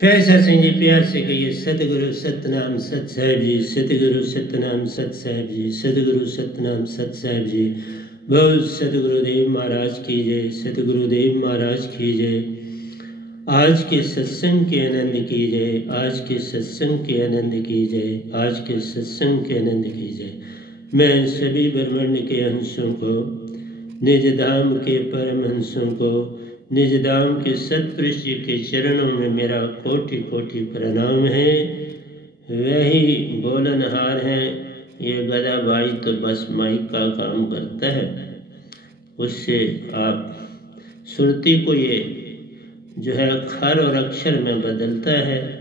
प्यारे सत्संग जी, प्यार से कहिए सतगुरु सतनाम सत साहिब जी, सतगुरु सतनाम सत साहिब जी, सतगुरु सतनाम सत साहिब जी। बोल सतगुरुदेव महाराज की जय, सतगुरुदेव महाराज की जय। आज के सत्संग के आनंद की जय, आज के सत्संग के आनंद की जय, आज के सत्संग के आनंद की जय। मैं सभी ब्रह्मांड के हंसों को, निज धाम के परम हंसों को, निज धाम के सतपुरुष जी के चरणों में मेरा कोटि कोटि प्रणाम है। वही बोलनहार है, ये गदा भाई तो बस माइक का काम करता है। उससे आप सुरती को ये जो है खर और अक्षर में बदलता है,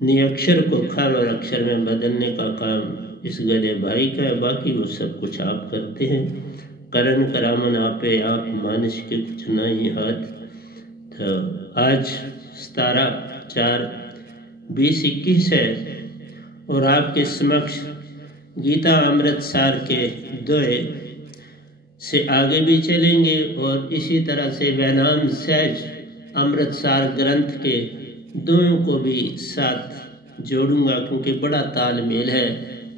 निअक्षर को खर और अक्षर में बदलने का काम इस गधे भाई का है। बाकी वो सब कुछ आप करते हैं। करण करामन आपे आप, मानस के कुछ नहीं हाथ। तो आज 17/4/2021 है और आपके समक्ष गीता अमृत सार के दोहे से आगे भी चलेंगे और इसी तरह से वैनाम सहज अमृतसार ग्रंथ के दोनों को भी साथ जोड़ूंगा, क्योंकि बड़ा तालमेल है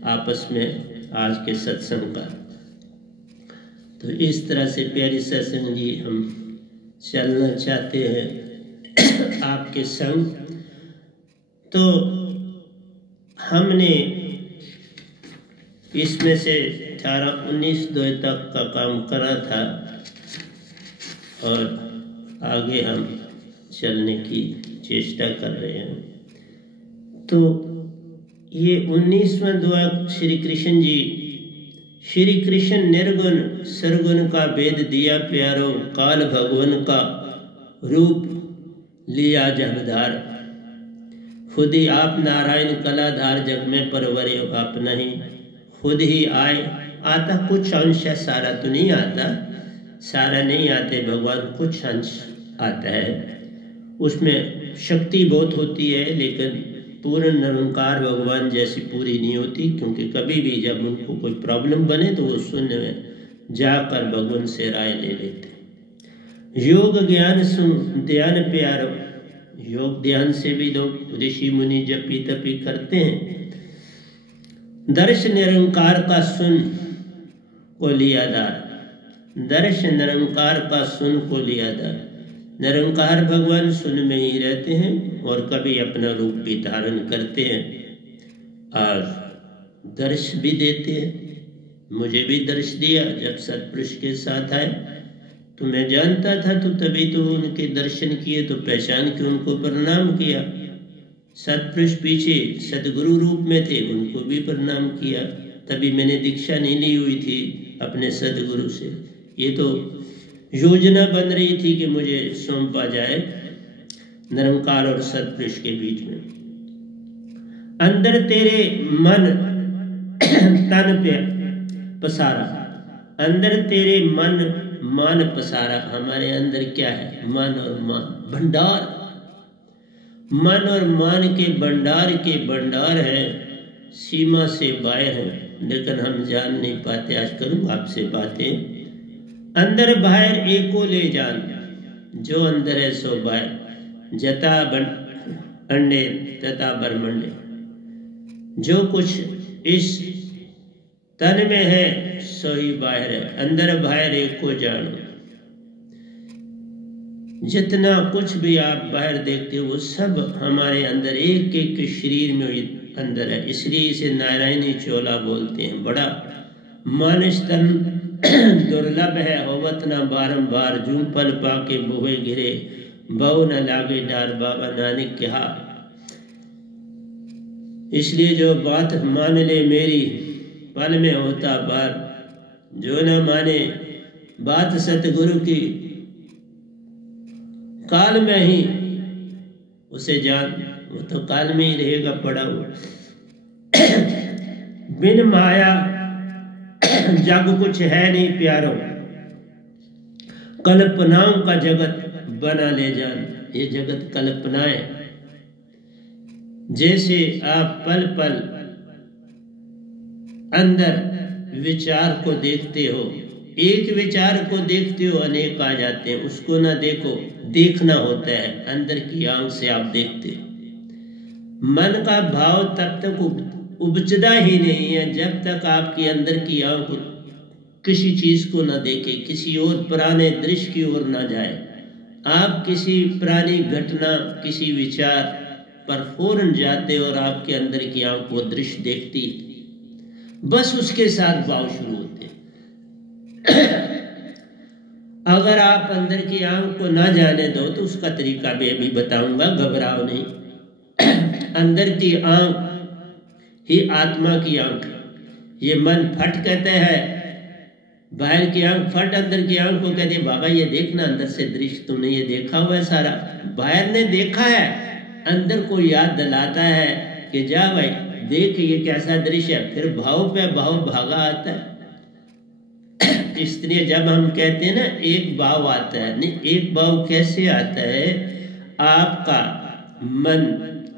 आपस में आज के सत्संग का। तो इस तरह से प्यारी सत्संग जी हम चलना चाहते हैं आपके संग। तो हमने इसमें से 18-19 दोहे तक का काम करा था और आगे हम चलने की चेष्टा कर रहे हैं। तो ये 19वां दोहा श्री कृष्ण जी, श्री कृष्ण निर्गुण सरगुण का भेद दिया प्यारो, काल भगवान का रूप लिया जगधार। खुद ही आप नारायण कलाधार, जग में परवरे आप नहीं। खुद ही आए, आता कुछ अंश है, सारा तो नहीं आता, सारा नहीं आते भगवान, कुछ अंश आता है। उसमें शक्ति बहुत होती है, लेकिन पूर्ण निरंकार भगवान जैसी पूरी नहीं होती, क्योंकि कभी भी जब उनको कोई प्रॉब्लम बने तो वो शून्य में जाकर भगवान से राय ले लेते। योग ज्ञान सुन ध्यान प्यारो, योग ध्यान से भी लोग ऋषि मुनि जपी तपी करते हैं। दर्श निरंकार का सुन को लिया दार, दर्श निरंकार का सुन को लिया दार। निरंकार भगवान सुन में ही रहते हैं और कभी अपना रूप भी धारण करते हैं और दर्श भी देते हैं। मुझे भी दर्श दिया जब सतपुरुष के साथ आए, तो मैं जानता था, तो तभी तो उनके दर्शन किए, तो पहचान के उनको प्रणाम किया। सतपुरुष पीछे सदगुरु रूप में थे, उनको भी प्रणाम किया। तभी मैंने दीक्षा नहीं ली हुई थी अपने सदगुरु से। ये तो योजना बन रही थी कि मुझे सौंपा जाए निरंकार और सतपुरुष के बीच में। अंदर तेरे मन तन पे पसारा, अंदर तेरे मन मान पसारा। हमारे अंदर क्या है? मन और मान, भंडार। मन और मान के भंडार है, सीमा से बाहर है, लेकिन हम जान नहीं पाते। आज करूँ आपसे बातें। अंदर बाहर एको ले जान, जो अंदर है सो बाहर। जता अंडे तथा ब्रह्मंडे, जो कुछ इस तन में है सो ही बाहर है। अंदर बाहर एको जानो, जितना कुछ भी आप बाहर देखते हो वो सब हमारे अंदर एक एक शरीर में अंदर है। इसलिए इसे नारायणी चोला बोलते हैं। बड़ा मानस तन दुर्लभ है, होवत न बारंबार। जूं पल पाके बोहे गिरे, बहु न लागे डार, बाबा नानक कहा। इसलिए जो बात मान ले मेरी, पल में होता बार। जो न माने बात सतगुरु की, काल में ही उसे जान, वो तो काल में ही रहेगा पड़ा हुआ। बिन माया जग कुछ है नहीं प्यारो, कल्पनाओं का जगत बना ले जान। ये जगत कल्पनाएं, जैसे आप पल पल अंदर विचार को देखते हो, एक विचार को देखते हो अनेक आ जाते हैं। उसको ना देखो, देखना होता है, अंदर की आंख से आप देखते हो। मन का भाव तब तक उपजदा ही नहीं है जब तक आपकी अंदर की आंख किसी चीज को ना देखे, किसी और पुराने दृश्य की ओर ना जाए। आप किसी पुरानी घटना, किसी विचार पर फौरन जाते और आपके अंदर की आंख वो दृश्य देखती, बस उसके साथ भाव शुरू होते। अगर आप अंदर की आंख को ना जाने दो तो उसका तरीका मैं अभी बताऊंगा, घबराओ नहीं। अंदर की आंख ही आत्मा की आंख, ये मन फट कहते हैं, बाहर की आंख फट, अंदर की आंख को कहते बाबा ये देखना अंदर से दृश्य, तुमने ये देखा हुआ है सारा, बाहर ने देखा है, अंदर को याद दिलाता है कि जा भाई देख ये कैसा दृश्य है, फिर भाव पे भाव भागा आता है। इसलिए जब हम कहते हैं ना एक भाव आता है, नहीं, एक भाव कैसे आता है, आपका मन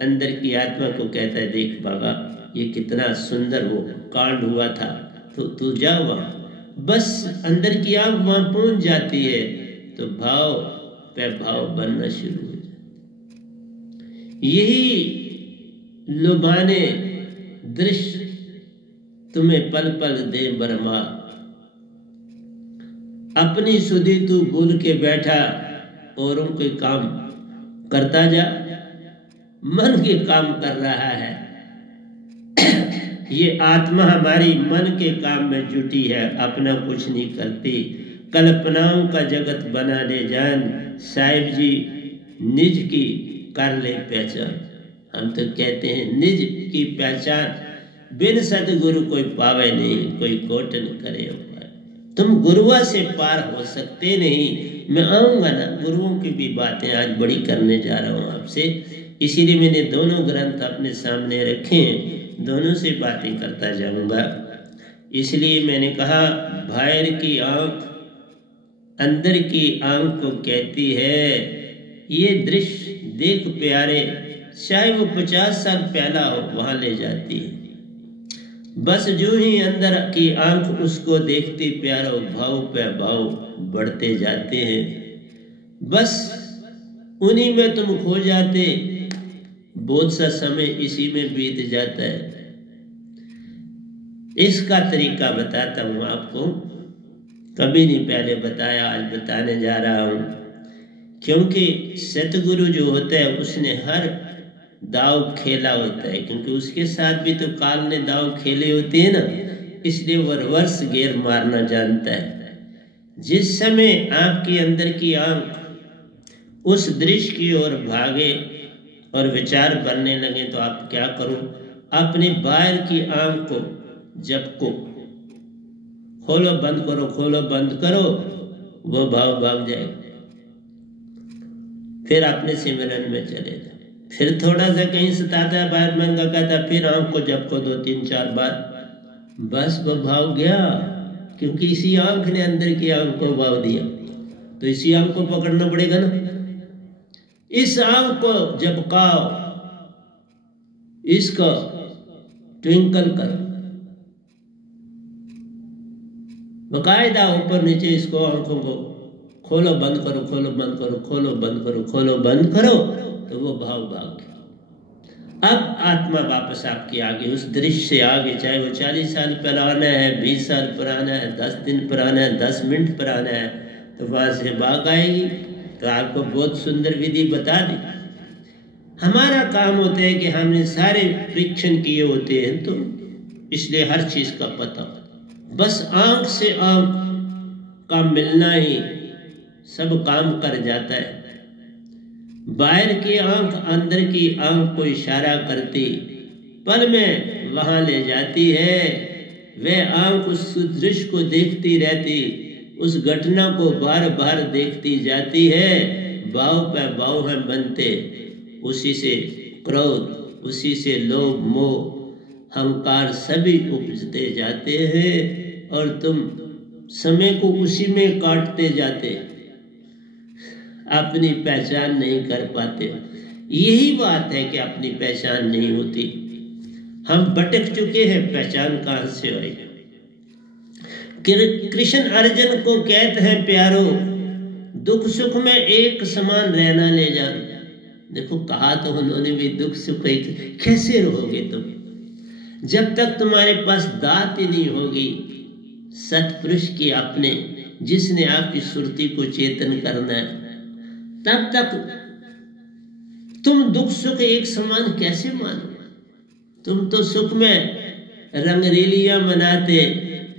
अंदर की आत्मा को कहता है देख बाबा ये कितना सुंदर वो कांड हुआ था, तो तू जा वहां, बस अंदर की आंख वहां पहुंच जाती है तो भाव पे भाव बनना शुरू हो जाता। यही लुभाने दृश्य तुम्हें पल पल दे बरमा, अपनी सुधि तू भूल के बैठा औरों के काम करता जा, मन के काम कर रहा है। ये आत्मा हमारी मन के काम में जुटी है, अपना कुछ नहीं करती, कल्पनाओं का जगत बना ले जान, साहिब जी निज की कर ले पहचान। हम तो कहते हैं निज की पहचान बिन सतगुरु कोई पावे नहीं, कोई कोट न करे उपाय। तुम गुरुआ से पार हो सकते नहीं। मैं आऊंगा ना, गुरुओं की भी बातें आज बड़ी करने जा रहा हूँ आपसे, इसीलिए मैंने दोनों ग्रंथ अपने सामने रखे हैं, दोनों से बातें करता जाऊंगा। इसलिए मैंने कहा बाहर की आंख अंदर की आंख को कहती है ये दृश्य देख प्यारे, चाहे वो 50 साल पहला हो, वहां ले जाती है। बस जो ही अंदर की आंख उसको देखती प्यारो, भाव पे भाव बढ़ते जाते हैं, बस उन्हीं में तुम खो जाते, बहुत सा समय इसी में बीत जाता है। इसका तरीका बताता हूं आपको, कभी नहीं पहले बताया, आज बताने जा रहा हूं, क्योंकि सतगुरु जो होता है उसने हर दाव खेला होता है, क्योंकि उसके साथ भी तो काल ने दाव खेले होते हैं ना, इसलिए वो रिवर्स गेयर मारना जानता है। जिस समय आपकी अंदर की आंख उस दृश्य की ओर भागे और विचार बनने लगे तो आप क्या करो, अपने बाहर की आंख को झपको, खोलो बंद करो, खोलो बंद करो, वो भाव भाग जाएगा। फिर अपने सिमरन में चले जाओ। फिर थोड़ा सा कहीं सताता है, बाहर मन का कहता, फिर आंख को झपको 2-3-4 बार, बस वो भाव गया, क्योंकि इसी आंख ने अंदर की आंख को भाव दिया, तो इसी आंख को पकड़ना पड़ेगा ना। इस आंख को झपकाओ, इसको ट्विंकल करो, बकायदा ऊपर नीचे इसको आंखों को खोलो बंद करो, खोलो बंद करो, खोलो बंद करो, खोलो बंद करो, तो वो भाव भाग गया। अब आत्मा वापस आपके आगे, उस दृश्य से आगे, चाहे वो 40 साल पुराना है, 20 साल पुराना है, 10 दिन पुराना है, 10 मिनट पुराना है, तो वहां से भाग आएगी। तो आपको बहुत सुंदर विधि बता दी। हमारा काम होता है कि हमने सारे परीक्षण किए होते हैं, तो इसलिए हर चीज का पता हो, बस आंख से आंख का मिलना ही सब काम कर जाता है। बाहर की आंख अंदर की आंख को इशारा करती, पल में वहां ले जाती है। वह आंख उस दृश्य को देखती रहती, उस घटना को बार बार देखती जाती है। भाव पे भाव है बनते, उसी से क्रोध, उसी से लोभ, मोह, अहंकार सभी उपजते जाते हैं और तुम समय को उसी में काटते जाते, अपनी पहचान नहीं कर पाते। यही बात है कि अपनी पहचान नहीं होती, हम भटक चुके हैं, पहचान कहां से आई। कृष्ण अर्जुन को कहते हैं प्यारो, दुख सुख में एक समान रहना ले जाना। देखो कहा तो उन्होंने भी दुख सुख एक, कैसे रहोगे तुम जब तक तुम्हारे पास दात ही नहीं होगी सतपुरुष की अपने, जिसने आपकी सुरती को चेतन करना है, तब तक तुम दुख सुख एक समान कैसे मानो। तुम तो सुख में रंगरेलियां मनाते,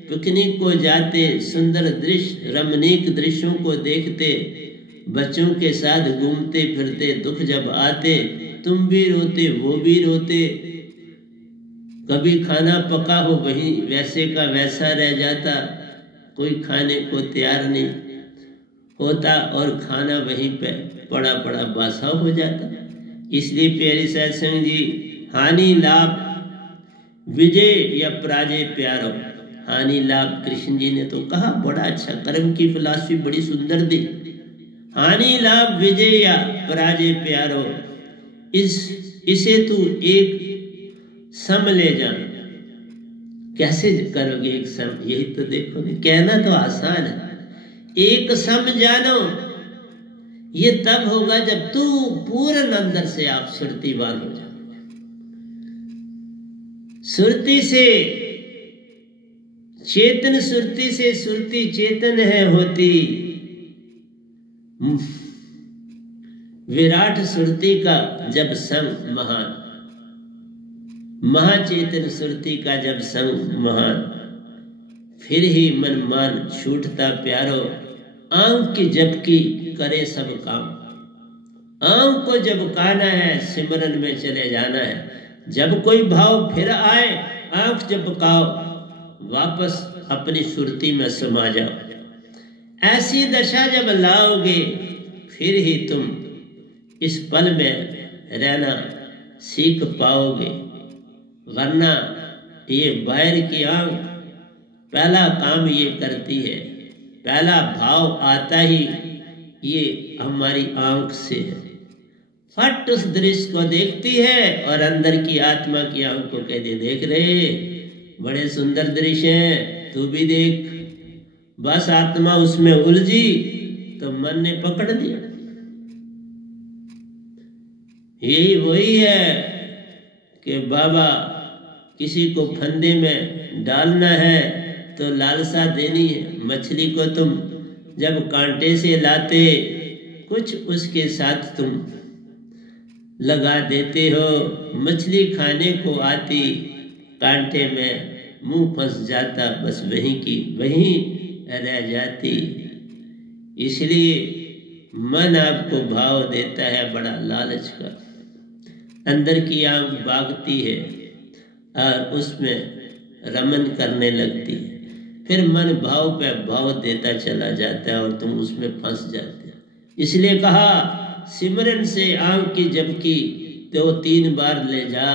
पिकनिक को जाते, सुंदर दृश्य रमणीक दृश्यों को देखते, बच्चों के साथ घूमते फिरते। दुख जब आते तुम भी रोते, वो भी रोते। कभी खाना पका हो वही वैसे का वैसा रह जाता, कोई खाने को तैयार नहीं होता और खाना वहीं पे पड़ा पड़ा बासा हो जाता। इसलिए प्यारे साध संग जी, हानि लाभ विजय या पराजय प्यारो। हानि लाभ कृष्ण जी ने तो कहा, बड़ा अच्छा कर्म की फिलॉसफी बड़ी सुंदर दी। हानि लाभ विजय या पराजय प्यारो, इसे तू एक सम ले जा। कैसे करोगे एक सम, यही तो देखोगे। कहना तो आसान है, एक सम जानो, ये तब होगा जब तू पूर्ण अंदर से आप सुरतीवान हो जाओ। सुरती से चेतन, सुरती से सुरती चेतन है होती। विराट सुरती का जब संग महान, महाचेतन सुरती का जब संग महान, फिर ही मन मान छूटता प्यारो। आंख की जबकि करे सब काम, आंख को जबकाना है, सिमरन में चले जाना है। जब कोई भाव फिर आए आंख जबकाओ, वापस अपनी सुरती में समा जाओ। ऐसी दशा जब लाओगे फिर ही तुम इस पल में रहना सीख पाओगे। वरना ये बाहर की आंख पहला काम ये करती है, पहला भाव आता ही ये हमारी आंख से है। फट उस दृश्य को देखती है और अंदर की आत्मा की आंख को कहते, देख रहे बड़े सुंदर दृश्य हैं, तू भी देख। बस आत्मा उसमें उलझी तो मन ने पकड़ लिया। यही वही है कि बाबा किसी को फंदे में डालना है तो लालसा देनी है। मछली को तुम जब कांटे से लाते, कुछ उसके साथ तुम लगा देते हो, मछली खाने को आती, कांटे में मुंह फंस जाता, बस वहीं की वहीं रह जाती। इसलिए मन आपको भाव देता है बड़ा लालच का, अंदर की आंख भागती है और उसमें रमन करने लगती है। फिर मन भाव पे भाव देता चला जाता है और तुम उसमें फंस जाते हो। इसलिए कहा, सिमरन से आंख की जबकि 2-3 बार ले जा,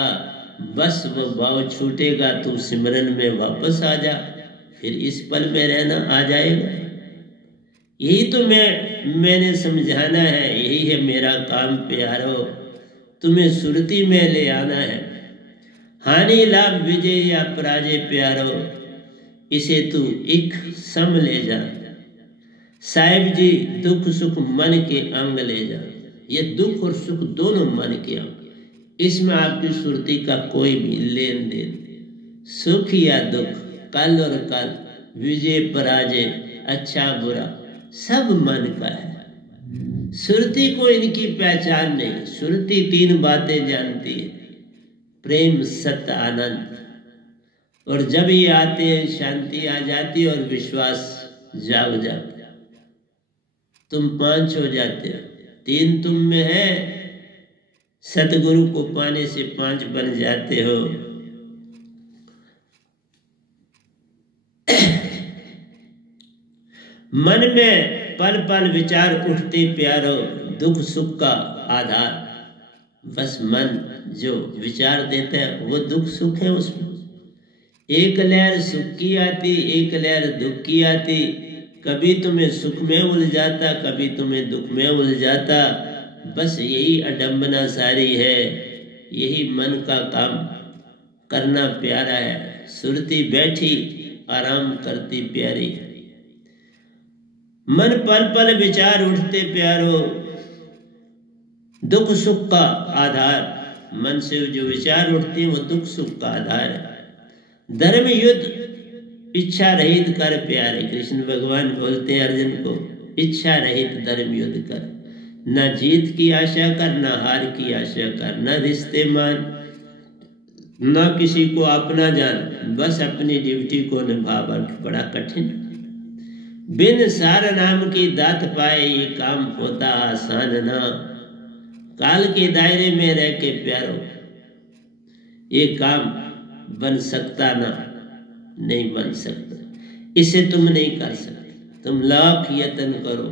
बस वो भाव छूटेगा, तू सिमरन में वापस आ जा, फिर इस पल में रहना आ जाएगा। यही तो मैंने समझाना है, यही है मेरा काम प्यारो, तुम्हें सुरती में ले आना है। हानि लाभ विजय या पराजय प्यारो, इसे तू एक सम ले जा। साहिब जी, दुख सुख मन के अंग ले जा। ये दुख और सुख दोनों मन के अंग, इसमें आपकी सुरती का कोई भी लेन देन, सुख या दुख, कल और कल, विजय पराजय, अच्छा बुरा, सब मन का है। सुरती को इनकी पहचान नहीं। सुरती 3 बातें जानती है, प्रेम सत्य आनंद, और जब ये आते हैं शांति आ जाती और विश्वास जाग जाता। तुम 5 हो जाते हो, 3 तुम में है, सतगुरु को पाने से 5 बन जाते हो। मन में पल पल विचार उठते प्यारो, दुख सुख का आधार, बस मन जो विचार देता है वो दुख सुख है। उसमें एक लहर सुख की आती, एक लहर दुख की आती, कभी तुम्हें सुख में उलझाता, कभी तुम्हें दुख में उलझाता। बस यही अडंबना सारी है, यही मन का काम करना प्यारा है। सुरती बैठी आराम करती प्यारी। मन पल पल विचार उठते प्यारो, दुख सुख का आधार। मन से जो विचार उठते हैं वो दुख सुख का आधार है। धर्म युद्ध इच्छा रहित कर प्यारे, कृष्ण भगवान बोलते हैं अर्जुन को, इच्छा रहित धर्म युद्ध कर। न जीत की आशा कर, न हार की आशा कर, न रिश्ते मान, न किसी को अपना जान, बस अपनी ड्यूटी को निभा। बड़ा कठिन, बिन सार नाम की दात पाए, ये काम होता आसान ना। काल के दायरे में रह के प्यारो, ये काम बन सकता ना, नहीं बन सकता, इसे तुम नहीं कर सकते। तुम लाख यत्न करो,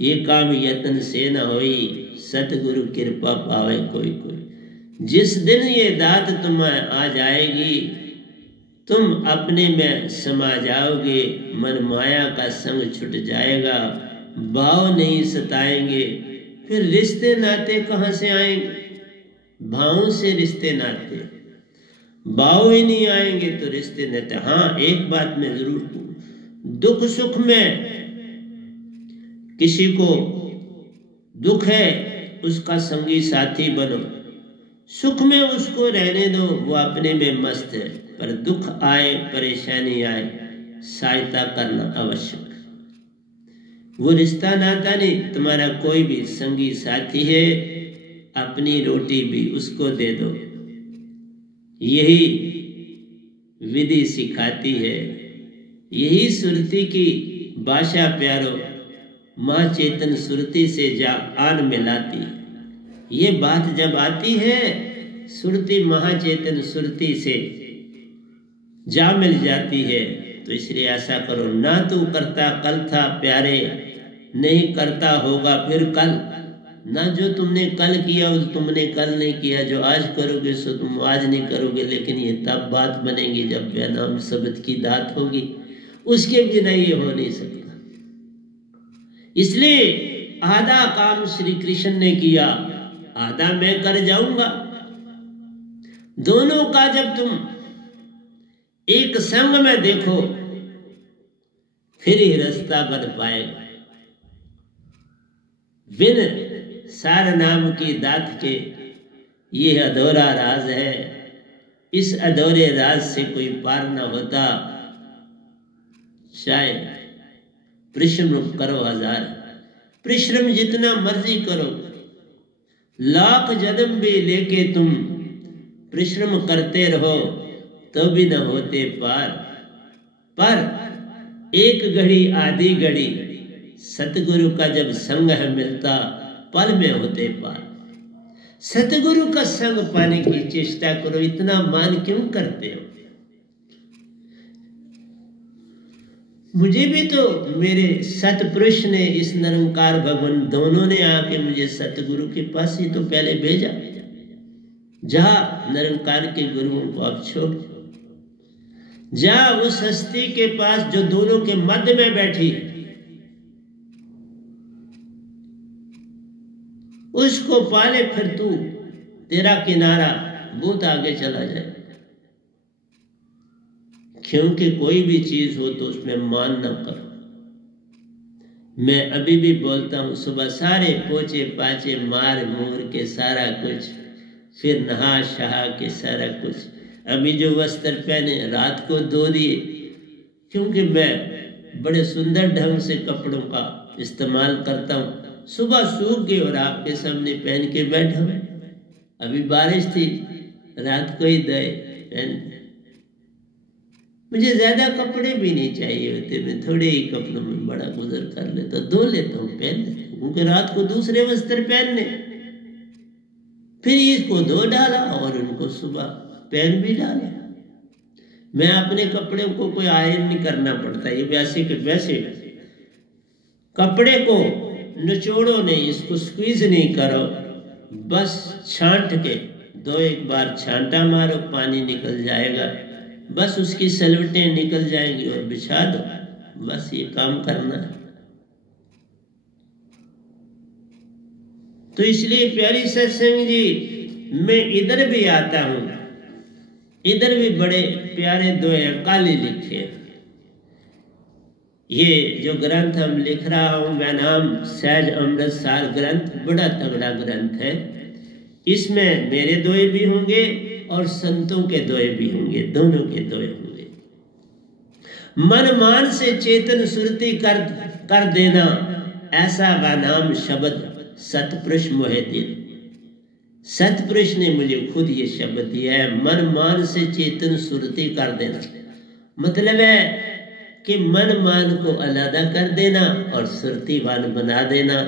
ये काम यत्न से न होई, सतगुरु कृपा पावे कोई कोई। जिस दिन ये दात तुम्हें आ जाएगी, तुम अपने में समा जाओगे, मन माया का संग छुट जाएगा, भाव नहीं सताएंगे, फिर रिश्ते नाते कहाँ से आएंगे? भावों से रिश्ते नाते, भाव ही नहीं आएंगे तो रिश्ते नाते। हाँ, एक बात मैं जरूर कहूँ, दुख सुख में किसी को दुख है उसका संगी साथी बनो, सुख में उसको रहने दो, वो अपने में मस्त है। पर दुख आए, परेशानी आए, सहायता करना आवश्यक। वो रिश्ता नाता नहीं, तुम्हारा कोई भी संगी साथी है, अपनी रोटी भी उसको दे दो, यही विधि सिखाती है, यही सुरती की भाषा प्यारो, माँ चेतन सुरती से जा आन मिलाती। ये बात जब आती है, सुरती महाचेतन सुरती से जा मिल जाती है। तो इसलिए ऐसा करो, ना तू करता कल था प्यारे, नहीं करता होगा फिर कल। ना जो तुमने कल किया वो तुमने कल नहीं किया, जो आज करोगे सो तुम आज नहीं करोगे, लेकिन ये तब बात बनेगी जब बेनाम शब्द की दात होगी, उसके बिना ये हो नहीं सकता। इसलिए आधा काम श्री कृष्ण ने किया, आधा मैं कर जाऊंगा। दोनों का जब तुम एक संग में देखो, फिर ही रास्ता बन पाएगा। बिन सार नाम की दात के ये अधूरा राज है, इस अधूरे राज से कोई पार न होता। शायद परिश्रम करो हजार, परिश्रम जितना मर्जी करो, लाख जन्म भी लेके तुम परिश्रम करते रहो तो भी न होते पार। पर एक घड़ी आधी घड़ी सतगुरु का जब संग है मिलता, पल में होते पार। सतगुरु का संग पाने की चेष्टा करो, इतना मान क्यों करते हो? मुझे भी तो मेरे सतपुरुष ने, इस निरंकार भगवान दोनों ने आके मुझे सतगुरु के पास ही तो पहले भेजा। जा निरंकार के गुरुओं को अब छोड़, जा उस हस्ती के पास जो दोनों के मध्य में बैठी, उसको पाले, फिर तू तेरा किनारा बहुत आगे चला जाए। क्योंकि कोई भी चीज हो तो उसमें मान न करो। मैं अभी भी बोलता हूँ, सुबह सारे पोचे पाचे मार मूर के सारा कुछ, फिर नहा शहा के सारा कुछ। अभी जो वस्त्र पहने रात को धो दिए, क्योंकि मैं बड़े सुंदर ढंग से कपड़ों का इस्तेमाल करता हूँ। सुबह सूख गए और आपके सामने पहन के बैठा हूँ। अभी बारिश थी, रात को ही धोए पहन। मुझे ज्यादा कपड़े भी नहीं चाहिए होते, मैं थोड़े ही कपड़ों में बड़ा गुजर कर लेता, धो लेता हूँ, पहन लेता हूँ, क्योंकि रात को दूसरे वस्त्र पहनने, फिर इसको धो डाला और उनको सुबह पहन भी डाला। मैं अपने कपड़े को कोई आयरन नहीं करना पड़ता, ये वैसे के वैसे। कपड़े को निचोड़ो नहीं, इसको स्क्वीज नहीं करो, बस छांट के दो, एक बार छांटा मारो, पानी निकल जाएगा, बस उसकी सलवटें निकल जाएंगी और बिछा दो। बस ये काम करना है। तो इसलिए प्यारी सत्संग जी, मैं इधर भी आता हूं, इधर भी बड़े प्यारे दो अकाली लिखे। ये जो ग्रंथ हम लिख रहा हूँ, मैं नाम सहज अमृत सार ग्रंथ, बड़ा तगड़ा ग्रंथ है। इसमें मेरे दोए भी होंगे और संतों के दोए भी होंगे, दोनों के दोए होंगे। मन मान से चेतन सुरती कर देना, ऐसा वा नाम शब्द सतपुरुष मोहे दिल। सतपुरुष ने मुझे खुद ये शब्द दिया है, मन मान से चेतन सुरती कर देना। मतलब है कि मन मान को अलग कर देना और सुरतीवान बना देना,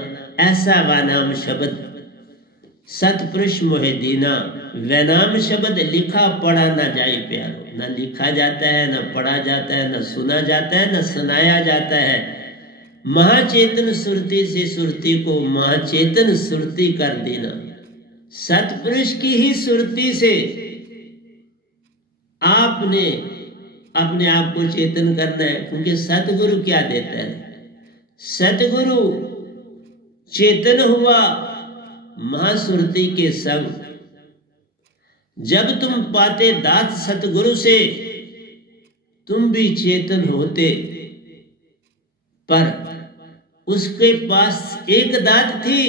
ऐसा वा नाम शब्द सतपुरुष मोहे दीना। वह नाम शब्द लिखा पढ़ा ना जाए प्यारो, ना लिखा जाता है, ना पढ़ा जाता है, ना सुना जाता है, ना सुनाया जाता है। महाचेतन सुरती से सुरती को महाचेतन सुरती कर देना। सतपुरुष की ही सुरती से आपने अपने आप को चेतन करना है, क्योंकि सतगुरु क्या देता है? सतगुरु चेतन हुआ महासुरती के संग। जब तुम पाते दात सतगुरु से, तुम भी चेतन होते, पर उसके पास एक दात थी,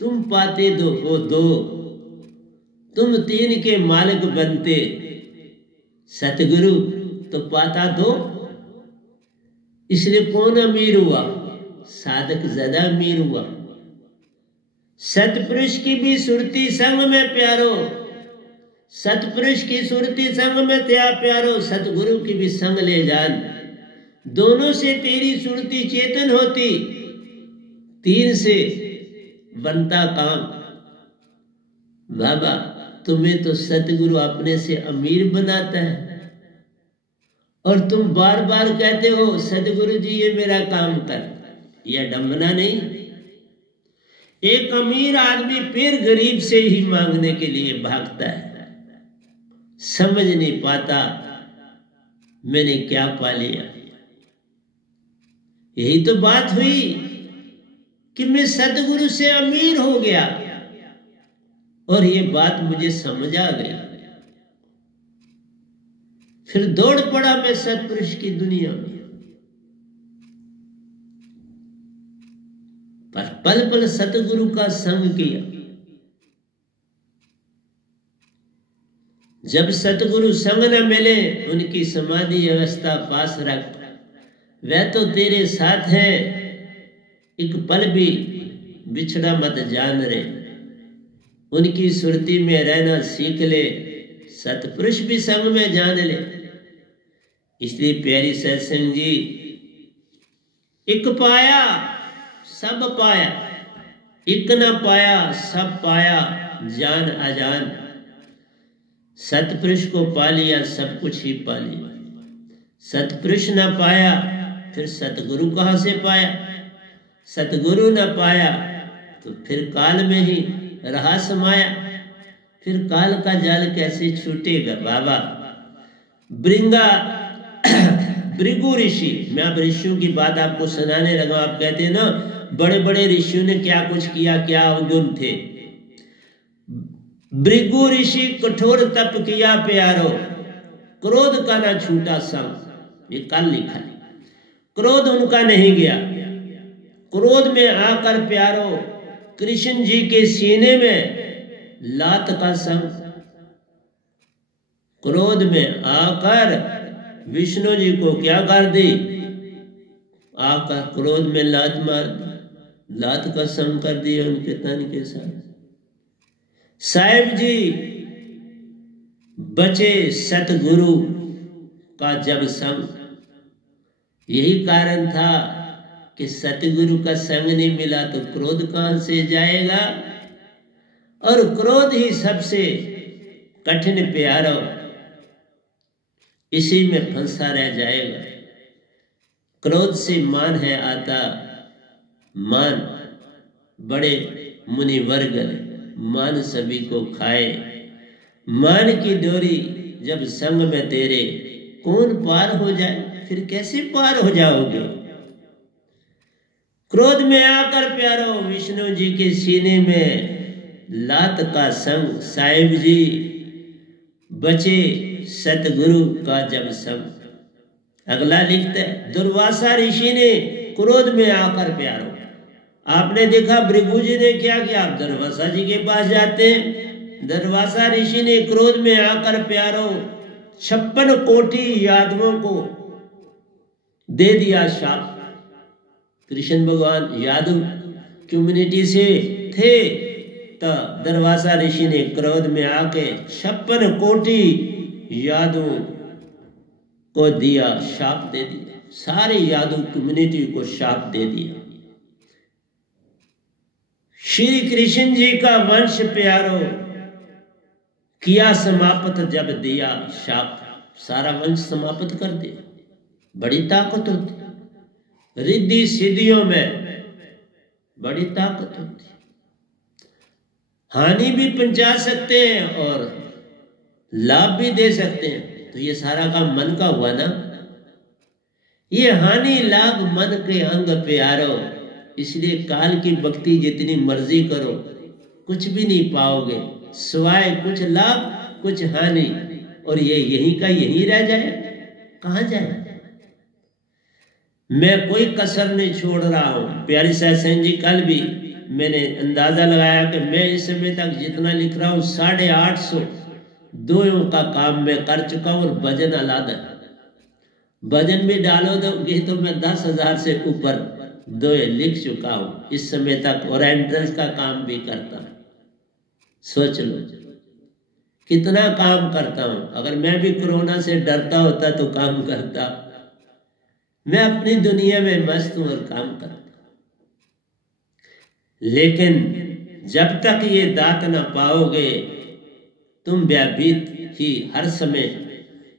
तुम पाते दो वो दो, तुम तीन के मालिक बनते। सतगुरु तो पाता दो, इसलिए कौन अमीर हुआ? साधक ज्यादा अमीर हुआ। सतपुरुष की भी सुरती संग में प्यारो, सतपुरुष की सुरती संग में त्या प्यारो, सतगुरु की भी संग ले जान। दोनों से तेरी सुरती चेतन होती, तीन से बनता काम। बाबा तुम्हें तो सतगुरु अपने से अमीर बनाता है, और तुम बार बार कहते हो सतगुरु जी ये मेरा काम कर। यह डंबना नहीं। एक अमीर आदमी फिर गरीब से ही मांगने के लिए भागता है, समझ नहीं पाता मैंने क्या पा लिया। यही तो बात हुई कि मैं सतगुरु से अमीर हो गया, और ये बात मुझे समझ आ गई। फिर दौड़ पड़ा मैं सतपुरुष की दुनिया में, पर पल पल सतगुरु का संग किया। जब सतगुरु संग न मिले, उनकी समाधि अवस्था पास रख। वह तो तेरे साथ है, एक पल भी बिछड़ा मत जान रे। उनकी सुरती में रहना सीख ले, सतपुरुष भी संग में जान ले। इसलिए प्यारी सत्संग जी, एक पाया सब पाया, एक न पाया सब पाया, जान अजान। सतपुरुष को पा लिया, सब कुछ ही पा लिया। सतपुरुष न पाया, फिर सतगुरु कहाँ से पाया? सतगुरु न पाया तो फिर काल में ही रहा समाया। फिर काल का जाल कैसे छूटेगा बाबा? भृगु ऋषि, मैं अब ऋषियों की बात आपको सुनाने लगा। आप कहते हैं ना बड़े बड़े ऋषियों ने क्या कुछ किया, क्या अवगुण थे। भृगु ऋषि कठोर तप किया प्यारो, क्रोध का ना छूटा संग। ये कल लिखा है। क्रोध उनका नहीं गया। क्रोध में आकर प्यारो कृष्ण जी के सीने में लात का संग। क्रोध में आकर विष्णु जी को क्या कर दी? आकर क्रोध में लात मार दी, लात का संग कर दिया उनके तन के साथ। साहिब जी बचे सतगुरु का जब संग। यही कारण था कि सतगुरु का संग नहीं मिला तो क्रोध कहां से जाएगा? और क्रोध ही सबसे कठिन प्यारा, इसी में फंसा रह जाएगा। क्रोध से मान है आता, मान बड़े मुनि वर्ग, मान सभी को खाए। मान की डोरी जब संग में तेरे, कौन पार हो जाए? फिर कैसे पार हो जाओगे? क्रोध में आकर प्यारो विष्णु जी के सीने में लात का संग। साहिब जी बचे सतगुरु का जब संग। अगला लिखता है, दुर्वासा ऋषि ने क्रोध में आकर प्यारो, आपने देखा भृगु जी ने क्या किया, आप दुर्वासा जी के पास जाते हैं। दुर्वासा ऋषि ने क्रोध में आकर प्यारो 56 कोटि यादवों को दे दिया शाप। कृष्ण भगवान यादव कम्युनिटी से थे, तो दुर्वासा ऋषि ने क्रोध में आके 56 कोटि यादवों को दिया शाप दे दिया, सारे यादव कम्युनिटी को शाप दे दिया। श्री कृष्ण जी का वंश प्यारो किया समाप्त जब दिया शाप, सारा वंश समाप्त कर दिया। बड़ी ताकत होती, रिद्धि सिद्धियों में बड़ी ताकत होती, हानि भी पहुंचा सकते हैं और लाभ भी दे सकते हैं। तो ये सारा काम मन का हुआ ना, ये हानि लाभ मन के अंग प्यारो, इसलिए काल की भक्ति जितनी मर्जी करो कुछ भी नहीं पाओगे, सिवाय कुछ लाभ कुछ हानि, और ये यहीं का यहीं रह जाए, कहाँ जाए। मैं कोई कसर नहीं छोड़ रहा हूँ। प्यारी सत्संग जी, कल भी मैंने अंदाजा लगाया कि मैं इस समय तक जितना लिख रहा हूँ 850 दोयों का काम मैं कर चुका हूँ, और भजन अलाद है। भजन भी डालो दोगे तो मैं 10,000 से ऊपर दोए लिख चुका हूँ इस समय तक, और एंट्रेंस का काम भी करता हूँ। सोच लो कितना काम करता हूँ। अगर मैं भी कोरोना से डरता होता तो काम करता, मैं अपनी दुनिया में मस्त हूं और काम करता हूं। लेकिन जब तक ये दात न पाओगे तुम व्यभीत ही हर समय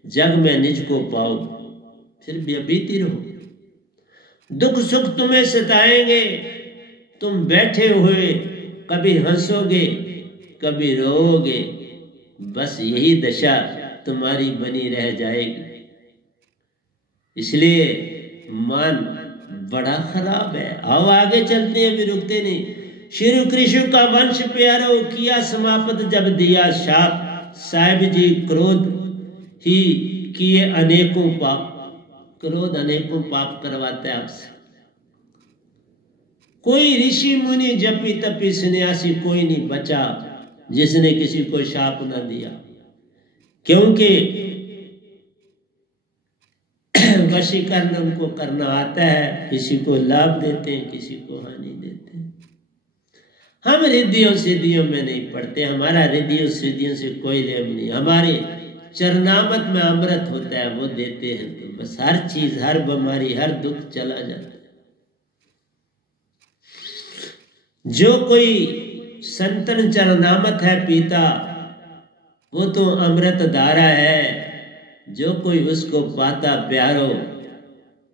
जग में निज को पाओ, फिर व्यभीत ही रहो। दुख सुख तुम्हें सताएंगे, तुम बैठे हुए कभी हंसोगे कभी रोओगे, बस यही दशा तुम्हारी बनी रह जाएगी। इसलिए मन बड़ा खराब है। आओ आगे चलते हैं, भी रुकते नहीं। श्री कृष्ण का वंश प्यारो किया समाप्त जब दिया शाप, साहिब जी क्रोध ही किए अनेकों पाप। क्रोध अनेकों पाप करवाता है आपसे। कोई ऋषि मुनि जपी तपी सन्यासी कोई नहीं बचा जिसने किसी को शाप न दिया, क्योंकि वशीकरण उनको करना आता है। किसी को लाभ देते हैं, किसी को हानि देते हैं। हम रिद्धियों सिद्धियों में नहीं पड़ते, हमारा रिद्धियों सिद्धियों से कोई लेम नहीं। हमारे चरनामत में अमृत होता है, वो देते हैं तो बस हर चीज, हर बीमारी, हर दुख चला जाता है। जो कोई संतन चरनामत है पीता, वो तो अमृत धारा है। जो कोई उसको पाता प्यारो,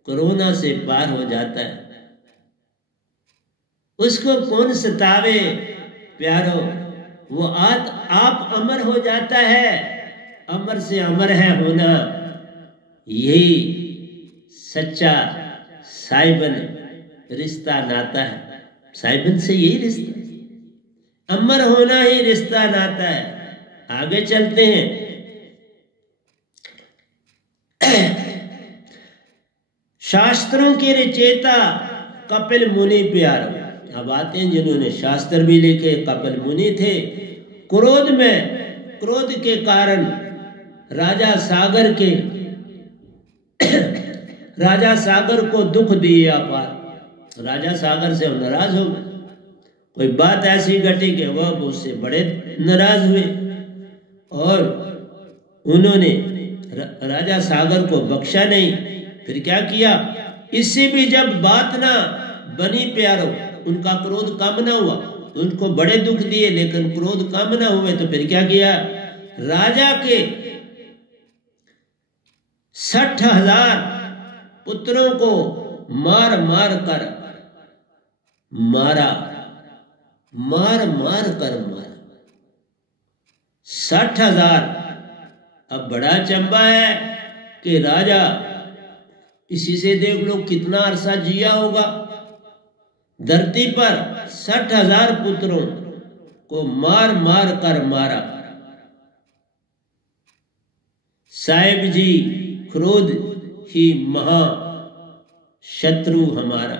कोरोना से पार हो जाता है। उसको कौन सतावे प्यारो, वो आप अमर हो जाता है। अमर से अमर है होना, यही सच्चा साहिबन रिश्ता नाता है। साहिबन से यही रिश्ता, अमर होना ही रिश्ता नाता है। आगे चलते हैं। शास्त्रों के रचयिता कपिल मुनि प्यारो। अब आते हैं जिन्होंने शास्त्र भी लिखे, कपिल मुनि थे। क्रोध के कारण राजा सागर को दुख दिए अपार। राजा सागर से नाराज हो गए। कोई बात ऐसी घटी कि वह उससे बड़े नाराज हुए और उन्होंने राजा सागर को बख्शा नहीं। फिर क्या किया, इससे भी जब बात ना बनी प्यारो, उनका क्रोध कम ना हुआ। उनको बड़े दुख दिए लेकिन क्रोध कम ना हुए, तो फिर क्या किया, राजा के 60,000 पुत्रों को मार मार कर मारा। 60,000। अब बड़ा चंबा है कि राजा, इसी से देख लो कितना अरसा जिया होगा धरती पर। 60,000 पुत्रों को मार मार कर मारा। साहिब जी क्रोध ही महा शत्रु हमारा,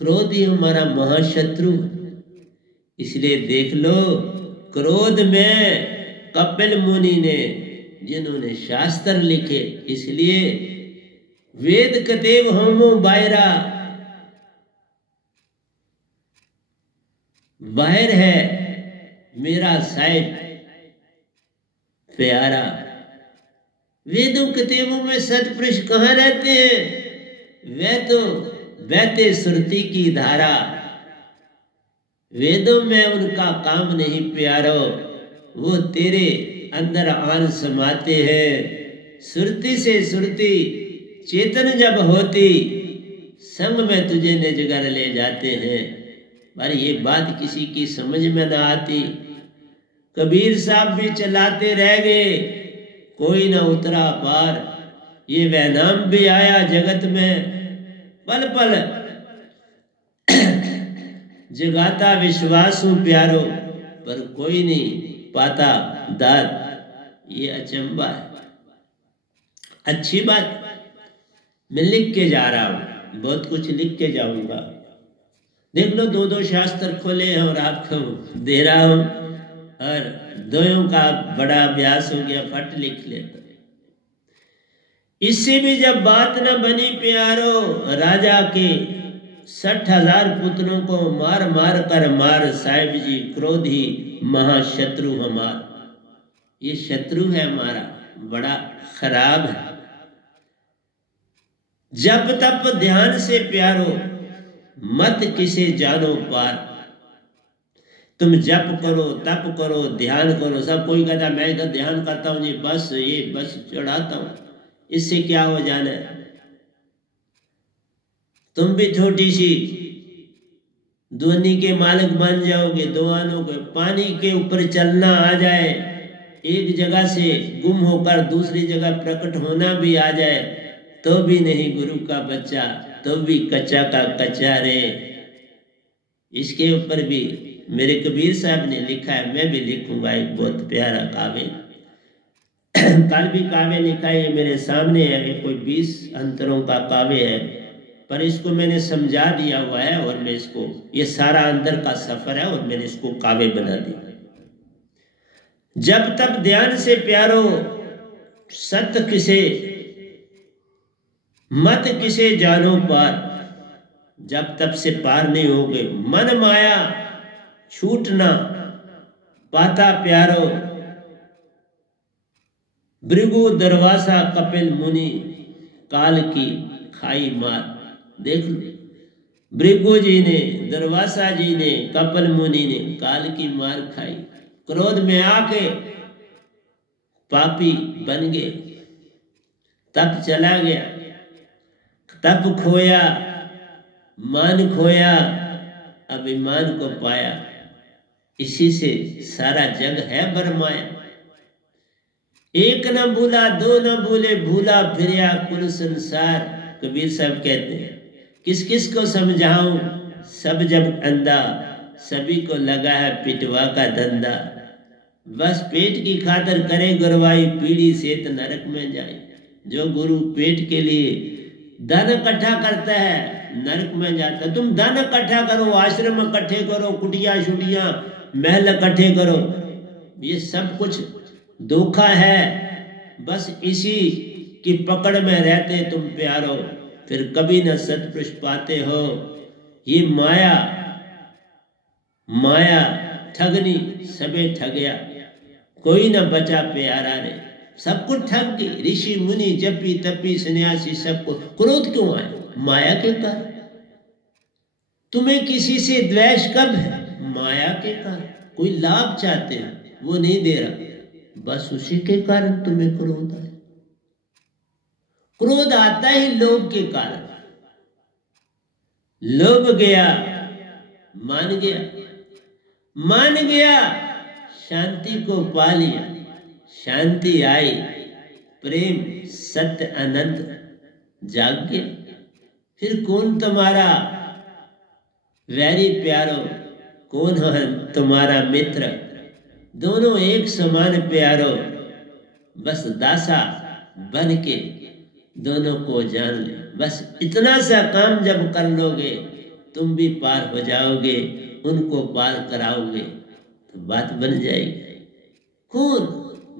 क्रोध ही हमारा महाशत्रु। इसलिए देख लो, क्रोध में कपिल मुनि ने, जिन्होंने शास्त्र लिखे, इसलिए वेद कतेव होमो बायरा, बाहर है मेरा साहिब प्यारा। वेदों कतेवों में सतपुरुष कहाँ रहते हैं? वह तो बहते सुरती की धारा। वेदों में उनका काम नहीं प्यारो, वो तेरे अंदर आन समाते हैं। सुरती से सुरती चेतन जब होती, संग में तुझे निजगर ले जाते हैं। पर ये बात किसी की समझ में ना आती। कबीर साहब भी चलाते रह गए, कोई ना उतरा पार। ये वह नाम भी आया जगत में, पल पल जगाता विश्वास हूं प्यारो, पर कोई नहीं पाता दाद। ये अचंबा है। अच्छी बात, मैं लिख के जा रहा हूं, बहुत कुछ लिख के जाऊंगा। देख लो, 2 शास्त्र खोले हैं और आपको दे रहा हूं, और दोयों का बड़ा अभ्यास हो गया, फट लिख लेता। इससे भी जब बात न बनी प्यारो, राजा के 60,000 पुत्रों को मार मार कर मार, साहिब जी क्रोधी महाशत्रु हमार। ये शत्रु है हमारा, बड़ा खराब है। जब तप ध्यान से प्यारो, मत किसे जानो पार। तुम जप करो, तप करो, ध्यान करो। सब कोई कहता मैं इधर ध्यान करता हूं जी, बस ये बस चढ़ाता हूं, इससे क्या हो जाना है? तुम भी छोटी सी ध्वनि के मालिक बन जाओगे। दोनों को पानी के ऊपर चलना आ जाए, एक जगह से गुम होकर दूसरी जगह प्रकट होना भी आ जाए, तो भी नहीं गुरु का बच्चा, तो भी कच्चा का कच्चा रे। इसके ऊपर भी मेरे कबीर साहब ने लिखा है, मैं भी लिखूंगा एक बहुत प्यारा काव्य। कल भी काव्य लिखा है, ये मेरे सामने है, कोई 20 अंतरों का काव्य है, पर इसको मैंने समझा दिया हुआ है, और मैं इसको, ये सारा अंदर का सफर है, और मैंने इसको काव्य बना दिया। जब तक ध्यान से प्यारो, सत्य किसे मत किसे जानो पार। जब तब से पार नहीं होगे, मन माया छूटना पाता प्यारो। भृगु दरवासा कपिल मुनि, काल की खाई मार। देख लो, भृगु जी ने, दरवासा जी ने, कपिल मुनि ने काल की मार खाई। क्रोध में आके पापी बन गए, तप चला गया, तप खोया, मान खोया, अभिमान को पाया। इसी से सारा जग है बरमाया। एक न भूला, 2 न भूले, भूला फिरया कुल संसार। कबीर साहब कहते हैं, किस किस को समझाऊं, सब जब अंधा, सभी को लगा है पिटवा का धंधा। बस पेट की खातर करे गुरवाई, पीढ़ी सेत नरक में जाए। जो गुरु पेट के लिए धन इकट्ठा करता है, नरक में जाता है। तुम धन इकट्ठा करो, आश्रम इकट्ठे करो, कुटिया शुटिया महल इकट्ठे करो, ये सब कुछ धोखा है। बस इसी की पकड़ में रहते तुम प्यारो, फिर कभी न सत्पुरुष पाते हो। ये माया, माया ठगनी, सबे ठगया, कोई न बचा प्यारा रे। सब कुछ ठग गई, ऋषि मुनि जपी तपी सन्यासी सबको। क्रोध क्यों आए? माया के कारण। तुम्हें किसी से द्वेष कब है? माया के कारण। कोई लाभ चाहते हो, वो नहीं दे रहा, बस उसी के कारण तुम्हें क्रोध आए। क्रोध आता ही लोभ के कारण। लोभ गया, मान गया, मान गया, शांति को पा लिया, शांति आई, प्रेम सत्य अनंत जाग गया। फिर कौन तुम्हारा वैरी प्यारो, कौन है तुम्हारा मित्र? दोनों एक समान प्यारो, बस दासा बन के दोनों को जान ले। बस इतना सा काम जब कर लोगे तुम भी पार हो जाओगे, उनको पार कराओगे तो बात बन जाएगी। कौन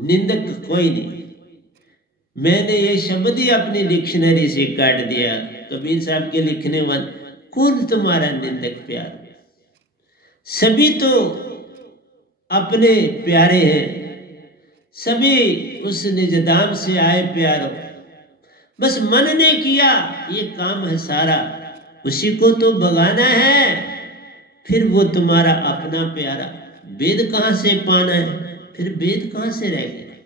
निंदक? कोई नहीं। मैंने ये शब्द ही अपनी डिक्शनरी से काट दिया। कबीर साहब के लिखने वाले, कौन तुम्हारा निंदक प्यार? सभी तो अपने प्यारे हैं, सभी उस निजधाम से आए प्यारो। बस मन ने किया ये काम है सारा, उसी को तो भगाना है। फिर वो तुम्हारा अपना प्यारा। वेद कहाँ से पाना है? फिर वेद कहाँ से रह गया?